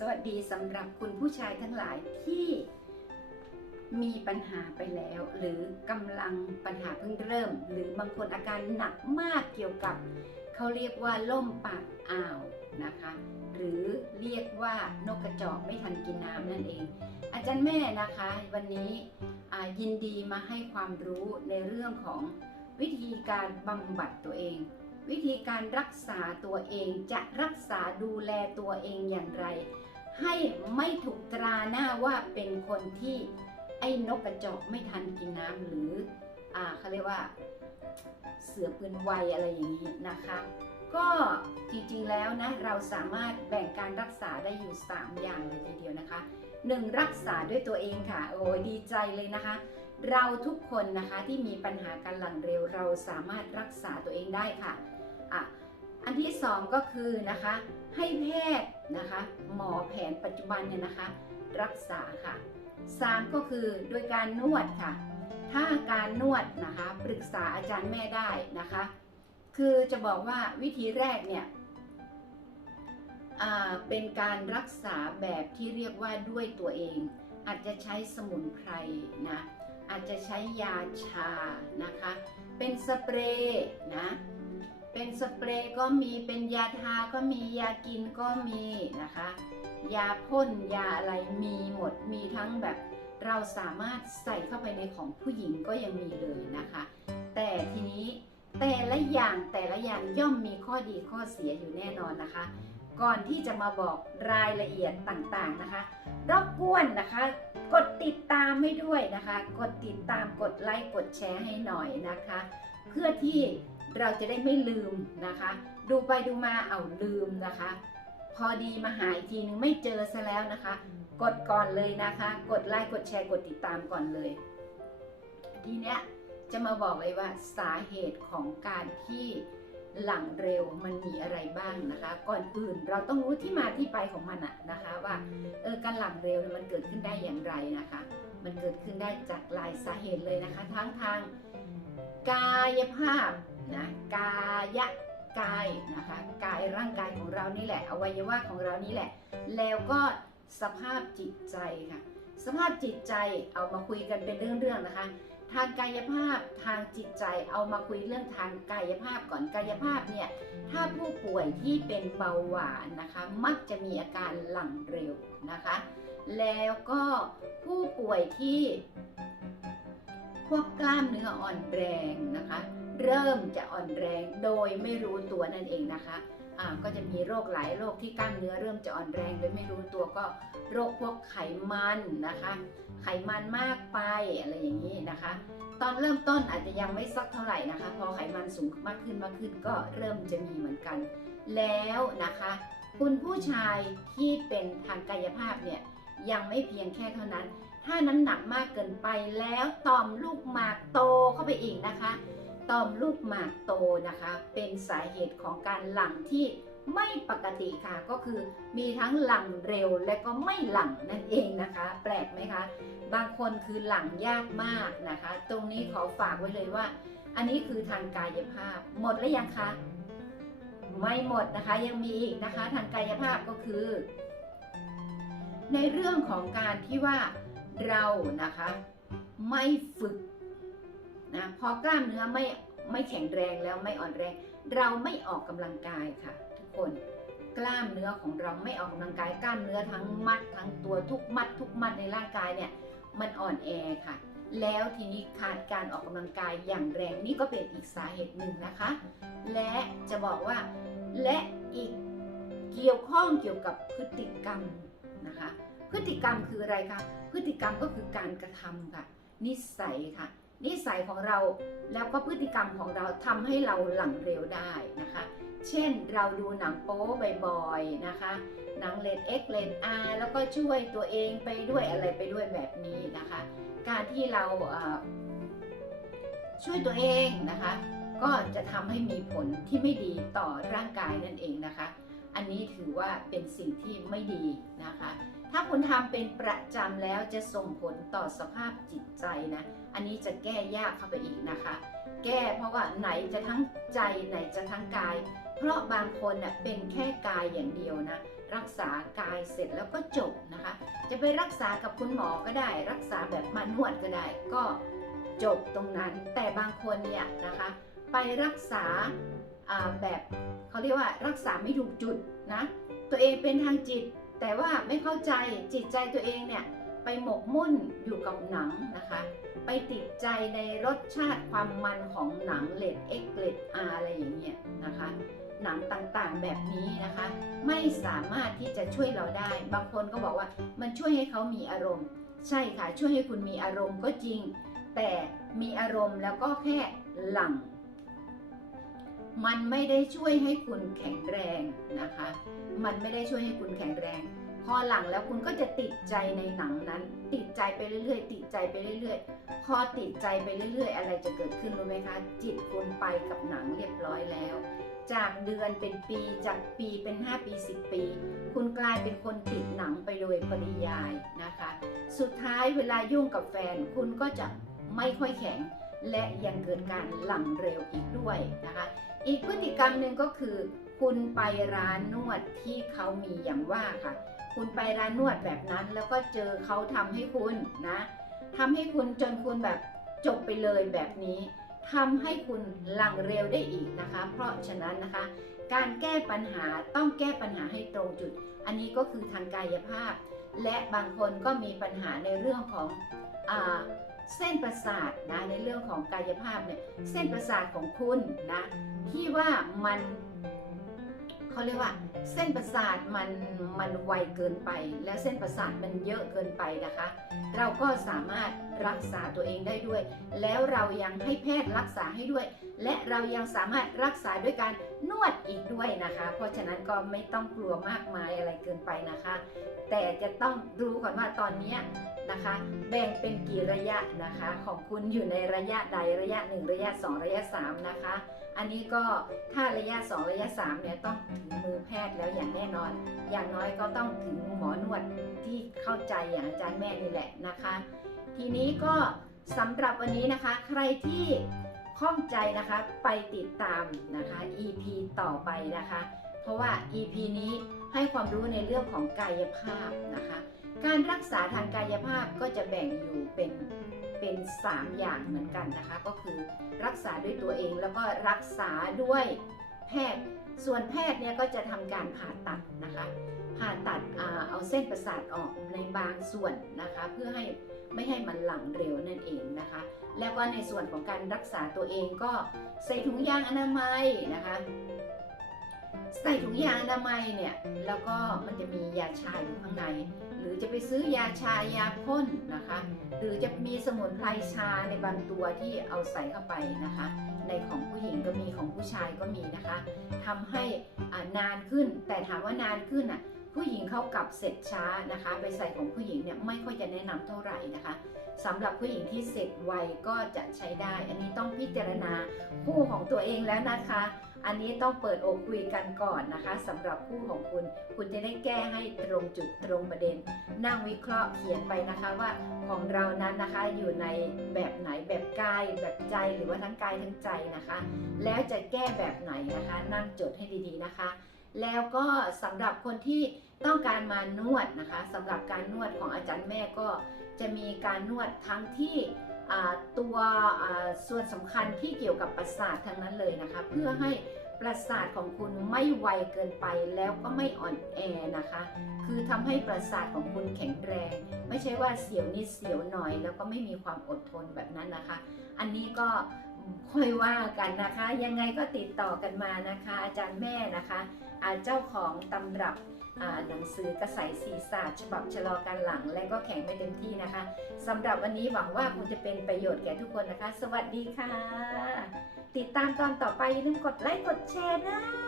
สวัสดีสำหรับคุณผู้ชายทั้งหลายที่มีปัญหาไปแล้ว หรือกำลังปัญหาเพิ่งเริ่ม หรือบางคนอาการหนักมากเกี่ยวกับเขาเรียกว่าล่มปากอ่าวนะคะ หรือเรียกว่านกกระจอกไม่ทันกินน้ำนั่นเอง อาจารย์แม่นะคะ วันนี้ยินดีมาให้ความรู้ในเรื่องของวิธีการบำบัดตัวเองวิธีการรักษาตัวเองจะรักษาดูแลตัวเองอย่างไร ให้ไม่ถูกตราหน้าว่าเป็นคนที่ไอ้นกกระจอกไม่ทันกินน้ำหรือ อ่าเขาเรียกว่า เสือปืนไวอะไรอย่างนี้นะคะ ก็จริงๆแล้วนะเราสามารถแบ่งการรักษาได้อยู่ 3 อย่างเลยทีเดียวนะคะ 1. รักษาด้วยตัวเองค่ะ โอ้ยดีใจเลยนะคะ เราทุกคนนะคะที่มีปัญหาการหลังเร็วเราสามารถรักษาตัวเองได้ค่ะอะ อันที่สองก็คือนะคะให้แพทย์นะคะหมอแผนปัจจุบันเนี่ยนะคะรักษาค่ะสามก็คือโดยการนวดค่ะ ถ้าการนวดนะคะปรึกษาอาจารย์แม่ได้นะคะ คือจะบอกว่าวิธีแรกเนี่ยเป็นการรักษาแบบที่เรียกว่าด้วยตัวเอง อาจจะใช้สมุนไพรนะอาจจะใช้ยาชานะคะ เป็นสเปรย์นะ เป็นสเปรย์ก็มีเป็นยาทาก็มียากินก็มีนะคะ ยาพ่นยาอะไรมีหมดมีทั้งแบบเราสามารถใส่เข้าไปในของผู้หญิงก็ยังมีเลยนะคะ แต่ทีนี้แต่ละอย่างแต่ละอย่างย่อมมีข้อดีข้อเสียอยู่แน่นอนนะคะ ก่อนที่จะมาบอกรายละเอียดต่างๆนะคะ รบกวนนะคะ กดติดตามให้ด้วยนะคะ กดติดตามกดไลค์กดแชร์ให้หน่อยนะคะ เพื่อที่ เราจะได้ไม่ลืมนะคะ ดูไปดูมาเอาลืมนะคะ พอดีมาหาอีกทีนึงไม่เจอซะแล้วนะคะ กดก่อนเลยนะคะ กดไลค์กดแชร์กดติดตามก่อนเลย ทีเนี้ยจะมาบอกเลยว่าสาเหตุของการที่หลังเร็วมันมีอะไรบ้างนะคะ ก่อนอื่นเราต้องรู้ที่มาที่ไปของมันอะนะคะว่าเออการหลังเร็วมันเกิดขึ้นได้อย่างไรนะคะ มันเกิดขึ้นได้จากหลายสาเหตุเลยนะคะ ทั้งทางกายภาพ นะกายกายนะคะกายร่างกายของเรานี่แหละ อวัยวะของเรานี่แหละ แล้วก็สภาพจิตใจค่ะ สภาพจิตใจเอามาคุยกันเป็นเรื่องๆนะคะ ทางกายภาพทางจิตใจเอามาคุยเรื่องทางกายภาพก่อนกายภาพเนี่ยถ้าผู้ป่วยที่เป็นเบาหวานนะคะมักจะมีอาการหลังเร็วนะคะ แล้วก็ผู้ป่วยที่พวกกล้ามเนื้ออ่อนแรงนะคะ เริ่มจะอ่อนแรงโดยไม่รู้ตัวนั่นเองนะคะอ่าก็จะมีโรคหลายโรคที่กล้ามเนื้อเริ่มจะอ่อนแรงโดยไม่รู้ตัวก็โรคพวกไขมันนะคะ ไขมันมากไปอะไรอย่างนี้นะคะ ตอนเริ่มต้นอาจจะยังไม่สักเท่าไหร่นะคะ พอไขมันสูงมากขึ้นมากขึ้นก็เริ่มจะมีเหมือนกัน แล้วนะคะ คุณผู้ชายที่เป็นทางกายภาพเนี่ยยังไม่เพียงแค่เท่านั้น ถ้าน้ำหนักมากเกินไปแล้วต่อมลูกหมากโตเข้าไปอีกนะคะ ต่อมลูกหมากโตนะคะ เป็นสาเหตุของการหลั่งที่ไม่ปกติค่ะ ก็คือมีทั้งหลังเร็วและก็ไม่หลังนั่นเองนะคะ แปลกไหมคะ บางคนคือหลังยากมากนะคะ ตรงนี้ขอฝากไว้เลยว่า อันนี้คือทางกายภาพ หมดแล้วยังคะไม่หมดนะคะยังมีอีกนะคะ ทางกายภาพก็คือ ในเรื่องของการที่ว่าเรานะคะ ไม่ฝึก นะพอกล้ามเนื้อไม่ไม่แข็งแรงแล้วไม่อ่อนแรง เราไม่ออกกำลังกายค่ะ ทุกคนกล้ามเนื้อของเราไม่ออกกำลังกาย กล้ามเนื้อทั้งมัดทั้งตัวทุกมัด ทุกมัดในร่างกายเนี่ยมันอ่อนแอค่ะ แล้วทีนี้ขาดการออกกำลังกายอย่างแรงนี่ก็เป็นอีกสาเหตุหนึ่งนะคะ และจะบอกว่าและอีกเกี่ยวข้องเกี่ยวกับพฤติกรรมนะคะ พฤติกรรมคืออะไรคะพฤติกรรมก็คือการกระทำค่ะ นิสัยค่ะ นิสัยของเราแล้วก็พฤติกรรมของเราทำให้เราหลังเร็วได้นะคะ เช่นเราดูหนังโป๊บ่อยๆนะคะ หนังเลดเอ็กเลดอาแล้วก็ช่วยตัวเองไปด้วยอะไรไปด้วยแบบนี้นะคะ การที่เราช่วยตัวเองนะคะ ก็จะทำให้มีผลที่ไม่ดีต่อร่างกายนั่นเองนะคะ อันนี้ถือว่าเป็นสิ่งที่ไม่ดีนะคะ ถ้าคุณทำเป็นประจำแล้วจะส่งผลต่อสภาพจิตใจนะ อันนี้จะแก้ยากเข้าไปอีกนะคะ แก้เพราะว่าไหนจะทั้งใจไหนจะทั้งกาย เพราะบางคนน่ะเป็นแค่กายอย่างเดียวนะรักษากายเสร็จแล้วก็จบนะคะ จะไปรักษากับคุณหมอก็ได้ รักษาแบบมานวดก็ได้ ก็จบตรงนั้น แต่บางคนเนี่ยนะคะ ไปรักษา แบบเขาเรียกว่ารักษาไม่ถูกจุดนะตัวเองเป็นทางจิต แต่ว่าไม่เข้าใจจิตใจตัวเองเนี่ยไปหมกมุ่นอยู่กับหนังนะคะ ไปติดใจในรสชาติความมันของหนังเลดเอ็กเลดอาอะไรอย่างเงี้ยนะคะ หนังต่างๆแบบนี้นะคะ ไม่สามารถที่จะช่วยเราได้ บางคนก็บอกว่ามันช่วยให้เขามีอารมณ์ ใช่ค่ะช่วยให้คุณมีอารมณ์ก็จริง แต่มีอารมณ์แล้วก็แค่หลัง มันไม่ได้ช่วยให้คุณแข็งแรงนะคะ มันไม่ได้ช่วยให้คุณแข็งแรง พอหลังแล้วคุณก็จะติดใจในหนังนั้น ติดใจไปเรื่อยๆ ติดใจไปเรื่อยๆ พอติดใจไปเรื่อยๆ อะไรจะเกิดขึ้นรู้ไหมคะ จิตคุณไปกับหนังเรียบร้อยแล้ว จากเดือนเป็นปีจากปีเป็น 5 ปี 10 ปี คุณกลายเป็นคนติดหนังไปโดยปริยายนะคะ สุดท้ายเวลายุ่งกับแฟนคุณก็จะไม่ค่อยแข็ง และยังเกิดการหลังเร็วอีกด้วยนะคะ อีกพฤติกรรมหนึ่งก็คือ คุณไปร้านนวดที่เขามีอย่างว่าค่ะ คุณไปร้านนวดแบบนั้น แล้วก็เจอเขาทำให้คุณนะทำให้คุณจนคุณแบบจบไปเลยแบบนี้ทำให้คุณหลังเร็วได้อีกนะคะ เพราะฉะนั้นนะคะ การแก้ปัญหาต้องแก้ปัญหาให้ตรงจุด อันนี้ก็คือทางกายภาพ และบางคนก็มีปัญหาในเรื่องของอา เส้นประสาทนะในเรื่องของกายภาพเนี่ยเส้นประสาทของคุณนะที่ว่ามันเขาเรียกว่า เส้นประสาทมันมันไวเกินไป และเส้นประสาทมันเยอะเกินไปนะคะ เราก็สามารถรักษาตัวเองได้ด้วย แล้วเรายังให้แพทย์รักษาให้ด้วย และเรายังสามารถรักษาด้วยการนวดอีกด้วยนะคะ เพราะฉะนั้นก็ไม่ต้องกลัวมากมายอะไรเกินไปนะคะ แต่จะต้องรู้ก่อนว่าตอนนี้นะคะ แบ่งเป็นกี่ระยะนะคะ ของคุณอยู่ในระยะใดระยะ 1 ระยะ 2 ระยะ 3 นะคะ อันนี้ก็ถ้าระยะ 2 ระยะ 3 เนี่ยต้องถึงมือแพทย์แล้วอย่างแน่นอน อย่างน้อยก็ต้องถึงหมอนวดที่เข้าใจอย่างอาจารย์แม่นี่แหละนะคะ ทีนี้ก็สำหรับวันนี้นะคะ ใครที่ ข้องใจนะคะไปติดตามนะคะ EP ต่อไปนะคะ เพราะว่า EP นี้ให้ความรู้ในเรื่องของกายภาพนะคะ การรักษาทางกายภาพก็จะแบ่งอยู่เป็นเป็น 3 อย่างเหมือนกันนะคะ ก็คือรักษาด้วยตัวเองแล้วก็รักษาด้วยแพทย์ ส่วนแพทย์เนี่ยก็จะทำการผ่าตัดนะคะ ผ่าตัดเอาเส้นประสาทออกในบางส่วนนะคะ เพื่อให้ ไม่ให้มันหลังเร็วนั่นเองนะคะ แล้วก็ในส่วนของการรักษาตัวเองก็ใส่ถุงยางอนามัยนะคะ ใส่ถุงยางอนามัยเนี่ยแล้วก็มันจะมียาชาอยู่ข้างใน หรือจะไปซื้อยาชายาพ่นนะคะ หรือจะมีสมุนไพรชาในบางตัวที่เอาใส่เข้าไปนะคะ ในของผู้หญิงก็มีของผู้ชายก็มีนะคะทำให้นานขึ้นแต่ถามว่านานขึ้นอะ ผู้หญิงเขากลับเสร็จช้านะคะไปใส่ของผู้หญิงเนี่ยไม่ค่อยจะแนะนำเท่าไหร่นะคะสำหรับผู้หญิงที่เสร็จไวก็จะใช้ได้ อันนี้ต้องพิจารณาคู่ของตัวเองแล้วนะคะ อันนี้ต้องเปิดอกคุยกันก่อนนะคะสำหรับคู่ของคุณ คุณจะได้แก้ให้ตรงจุดตรงประเด็น นั่งวิเคราะห์เขียนไปนะคะว่าของเรานั้นนะคะอยู่ในแบบไหนแบบกายแบบใจหรือว่าทั้งกายทั้งใจนะคะ แล้วจะแก้แบบไหนนะคะ นั่งจดให้ดีๆนะคะ แล้วก็สำหรับคนที่ ต้องการมานวดนะคะสำหรับการนวดของอาจารย์แม่ก็จะมีการนวดทั้งที่ตัวส่วนสำคัญที่เกี่ยวกับประสาททั้งนั้นเลยนะคะ เพื่อให้ประสาทของคุณไม่ไวเกินไปแล้วก็ไม่อ่อนแอนะคะ คือทำให้ประสาทของคุณแข็งแรง ไม่ใช่ว่าเสียวนิดเสียวหน่อย แล้วก็ไม่มีความอดทนแบบนั้นนะคะ อันนี้ก็ ค่อยว่ากันนะคะ ยังไงก็ติดต่อกันมานะคะ อาจารย์แม่นะคะอาเจ้าของตำรับหนังสือกระสายศีรษะฉบับชะลอการหลังและก็แข็งไม่เต็มที่นะคะสำหรับวันนี้หวังว่าคงจะเป็นประโยชน์แก่ทุกคนนะคะ สวัสดีค่ะ ติดตามตอนต่อไปอย่าลืมกดไลค์กดแชร์นะ